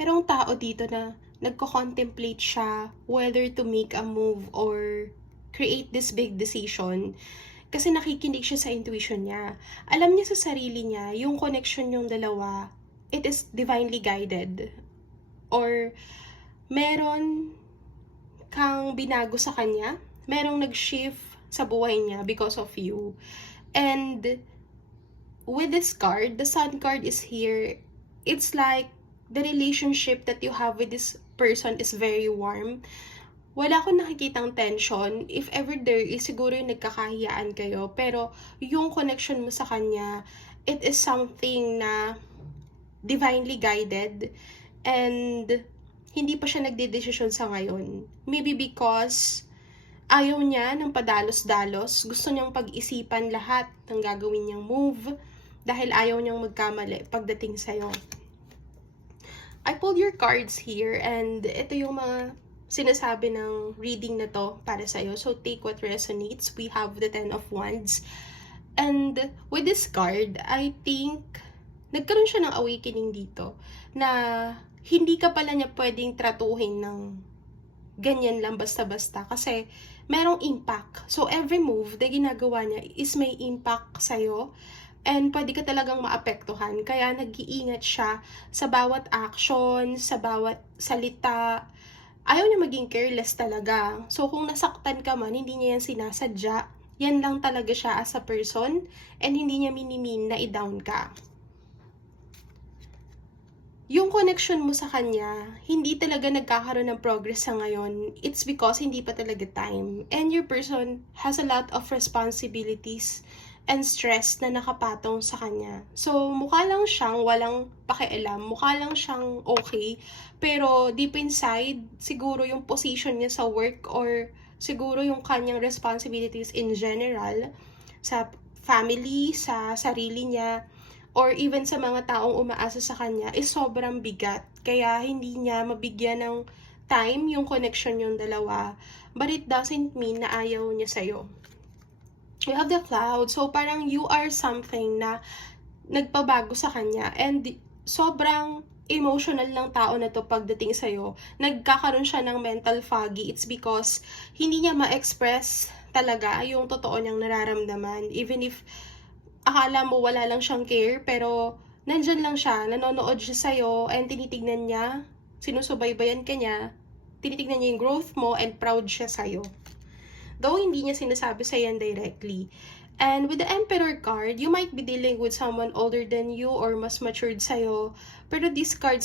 Merong tao dito na nagko-contemplate siya whether to make a move or create this big decision kasi nakikinig siya sa intuition niya. Alam niya sa sarili niya, yung connection yung dalawa, it is divinely guided. Or meron kang binago sa kanya, merong nag-shift sa buhay niya because of you. And with this card, the Sun card is here. It's like the relationship that you have with this person is very warm. Wala akong nakikitang tension. If ever there is, siguro yung nagkakahiyaan kayo. Pero yung connection mo sa kanya, it is something na divinely guided. And hindi pa siya nagdedesisyon sa ngayon. Maybe because ayaw niya ng padalos-dalos. Gusto niyang pag-isipan lahat ng gagawin niyang move dahil ayaw niyang magkamali pagdating sa'yo. I pulled your cards here and ito yung mga sinasabi ng reading na to para sa'yo. So take what resonates. We have the Ten of Wands. And with this card, I think nagkaroon siya ng awakening dito na hindi ka pala niya pwedeng tratuhin ng ganyan lang basta-basta kasi merong impact. So every move na ginagawa niya is may impact sa'yo. And pwede ka talagang maapektuhan. Kaya nag-iingat siya sa bawat action, sa bawat salita. Ayaw niya maging careless talaga. So kung nasaktan ka man, hindi niya yan sinasadya. Yan lang talaga siya as a person. And hindi niya minimin na i-down ka. Yung connection mo sa kanya, hindi talaga nagkakaroon ng progress sa ngayon. It's because hindi pa talaga time. And your person has a lot of responsibilities and stress na nakapatong sa kanya. So, mukha lang siyang walang pakialam, mukha lang siyang okay, pero deep inside, siguro yung position niya sa work or siguro yung kanyang responsibilities in general, sa family, sa sarili niya, or even sa mga taong umaasa sa kanya, is sobrang bigat. Kaya hindi niya mabigyan ng time yung connection yung dalawa. But it doesn't mean na ayaw niya sa'yo. You have the Cloud. So, parang you are something na nagpabago sa kanya. And sobrang emotional lang tao na to pagdating sa'yo. Nagkakaroon siya ng mental foggy. It's because hindi niya ma-express talaga yung totoo niyang nararamdaman. Even if akala mo wala lang siyang care, pero nandyan lang siya, nanonood siya sa'yo, and tinitignan niya, sinusubaybayan ka niya, tinitignan niya yung growth mo, and proud siya sa'yo. Though hindi niya sinasabi sa yan directly. And with the Emperor card, you might be dealing with someone older than you or mas matured sa'yo. Pero this card